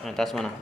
Taas mo na.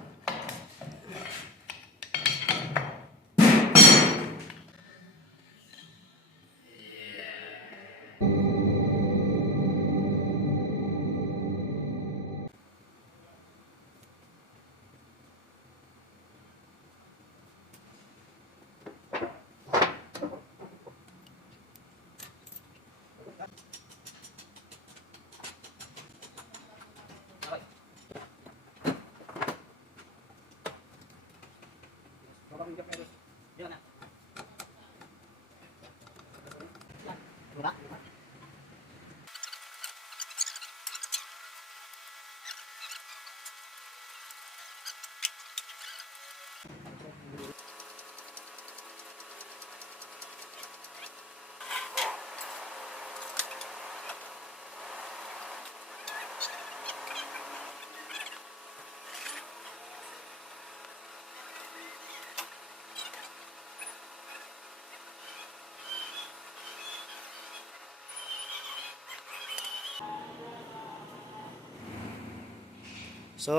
So,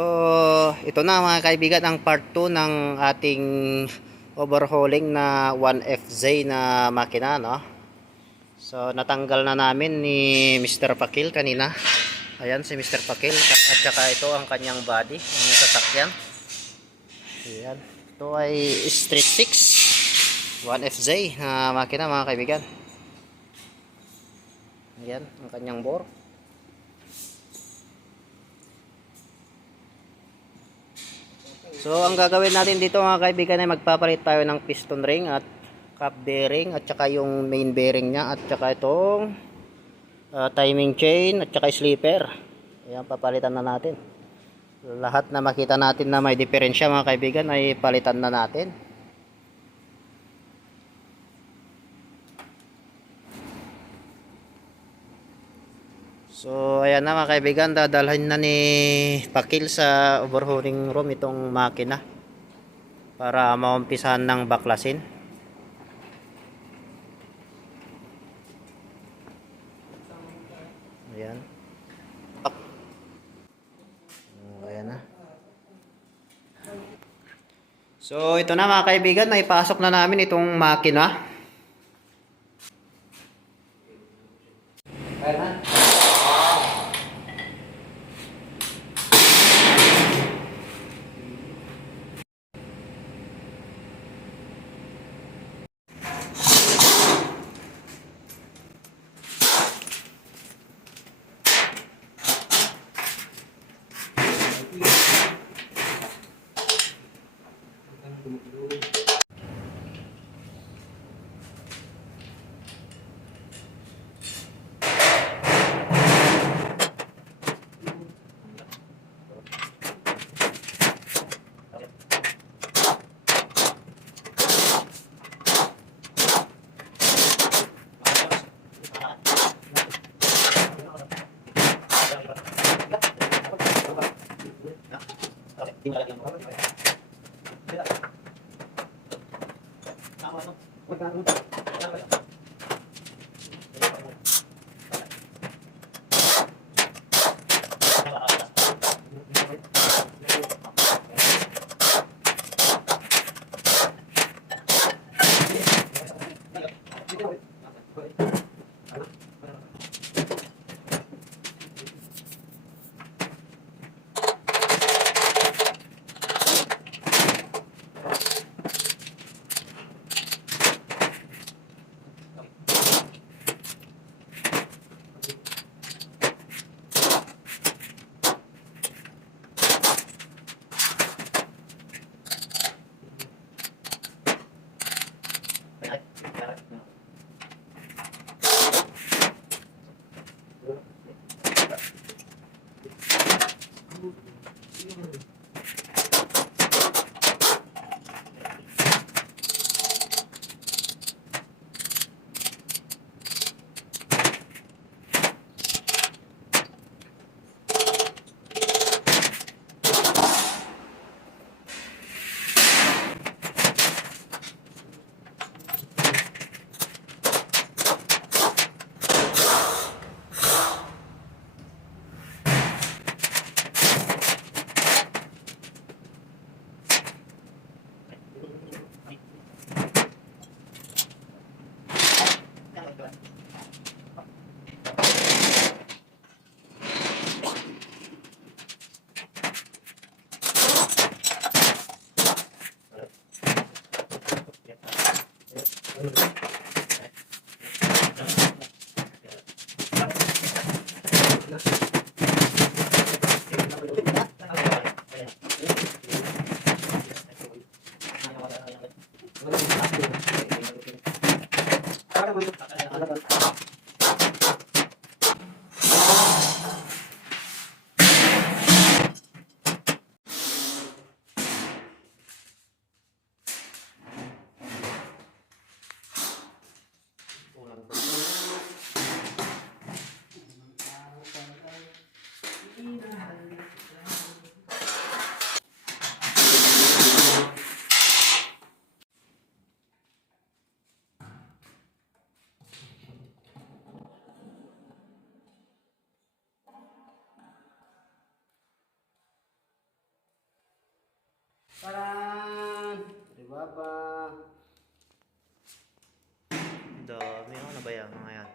ito na mga kaibigan ang part 2 ng ating overhauling na 1FZ na makina, no? So, natanggal na namin ni Mr. Pakil kanina. Ayan si Mr. Pakil at saka ito ang kanyang body, ang sasakyan. Ayan. Ito ay Street 6 1FZ na makina mga kaibigan. Ayan ang kanyang bore. So ang gagawin natin dito mga kaibigan ay magpapalit tayo ng piston ring at cap bearing at saka yung main bearing nya at saka itong timing chain at saka slipper. Ayan, papalitan na natin. Lahat na makita natin na may diferensya mga kaibigan ay palitan na natin. So ayan na mga kaibigan, dadalhin na ni Pakil sa overhauling room itong makina para maumpisahan ng baklasin. Ayan. Ayan na. So ito na mga kaibigan, naipasok na namin itong makina. Ayan na. Taran! Ribaba. Dami. Ano ba yan? Mga yan.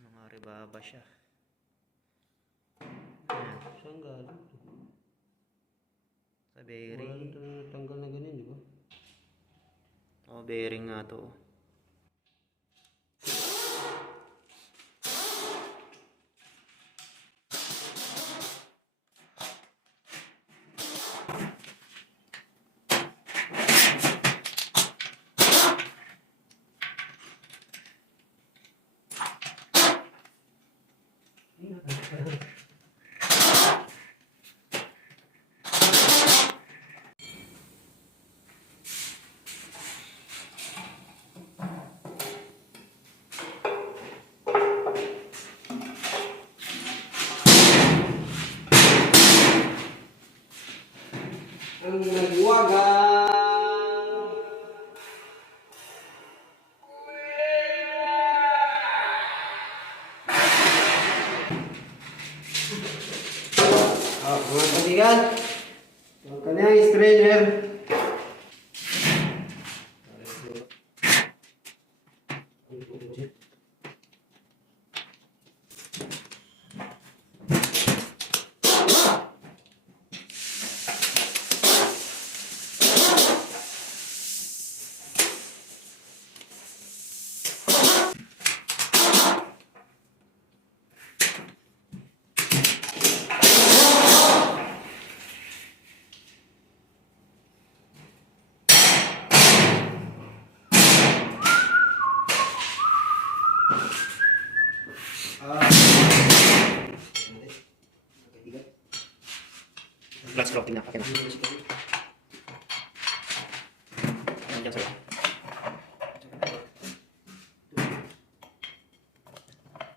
Mga ribaba siya. Ayan. Saan galing? Sa bearing. Wala na natanggal na ganyan, di ba? Oh, bearing nga to. Ang nagwagang mga kaibigan, ang kanyang strainer. Clutch locking na. Okay na. Nandiyan sa'yo.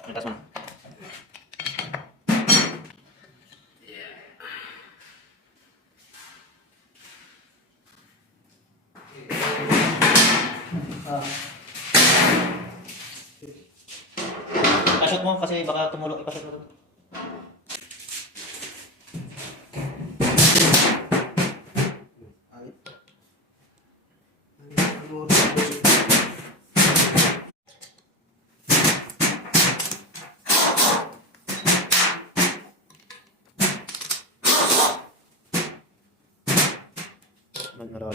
Natas mo na. Ipashot mo kasi baka tumulok. Ipashot mo to. Mag-araw.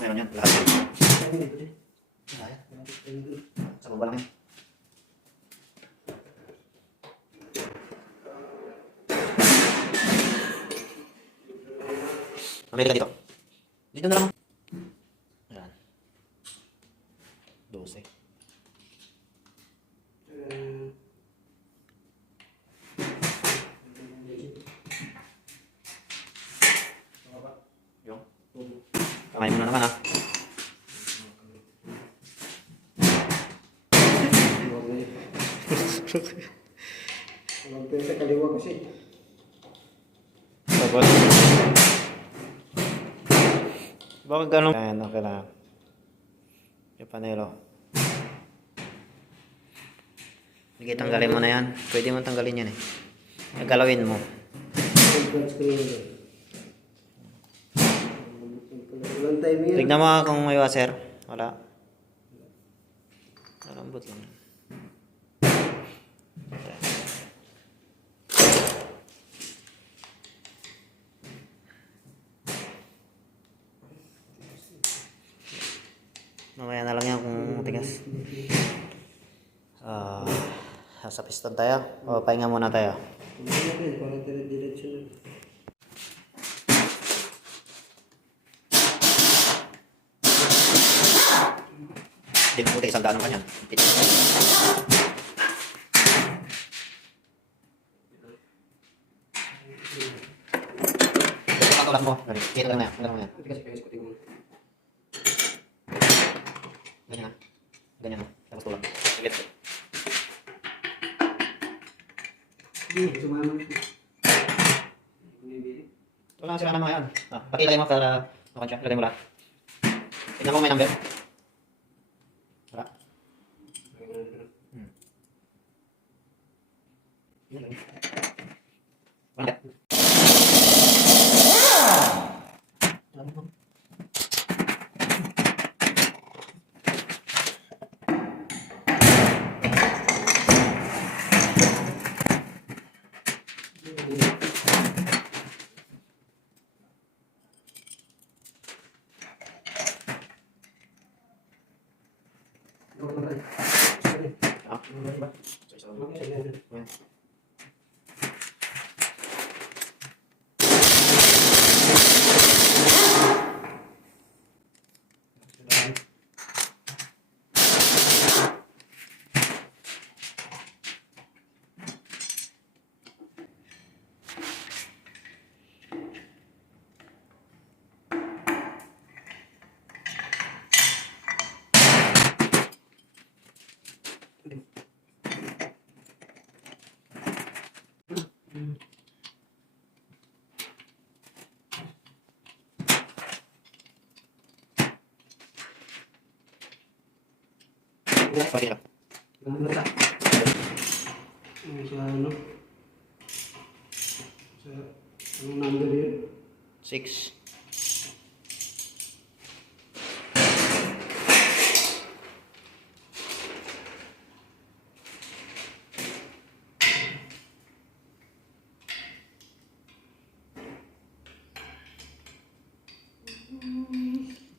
Meron yan. Lahat yan. Sa baba lang yan. Mamili ka dito. Dito na lang. Ayan. 12. Yung. Kamay mo na naman ha. Walang pera sa kaliwa kasi. Tapos. Bakit ganun? Ayan, okay na. Yung panelo. Sige, tanggalin mo na yan. Pwede mo tanggalin yan eh. Galawin mo. Walang timing yan. Tignan mo kung may washer. Wala. Malambot lang. Mamaya na lang yan kung tigas. Sa piston tayo. O, pahinga muna tayo. Parang dire-diretso na. Hindi mo puti isang daan naman yan. Tulak mo. Dito lang na yan. Ganyan na. Ganyan na. Tapos tulak. Saglit. Sumama. Ito lang sila naman yan. Pakilagay mo para makansya. Lagay mo lahat. Tingnan mo may number. Tara. Yan lang. Wala. Pwede na. Sa ano? Sa anong number yun? 6.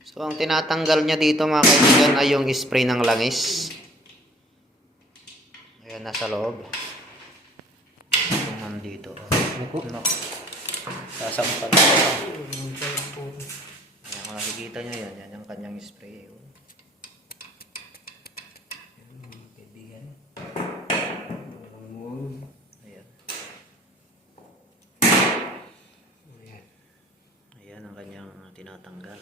So, ang tinatanggal niya dito mga kaibigan ay yung spray ng langis. Ayan, nasa loob. Yung nandito. No. Sasampan. Ayan, kung nakikita nyo yan, yan yung kanyang spray. Ayan, mga kaibigan. Ayan. Ayan ang kanyang tinatanggal.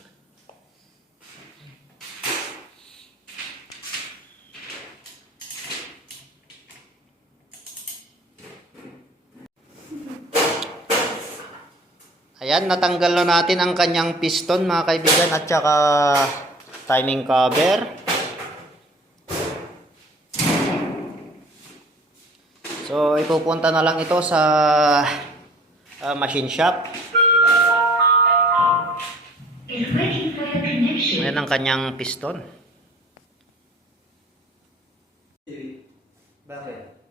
Ayan, natanggal na natin ang kanyang piston mga kaibigan at saka timing cover. So, ipupunta na lang ito sa machine shop. Ayan ang kanyang piston. Bakit?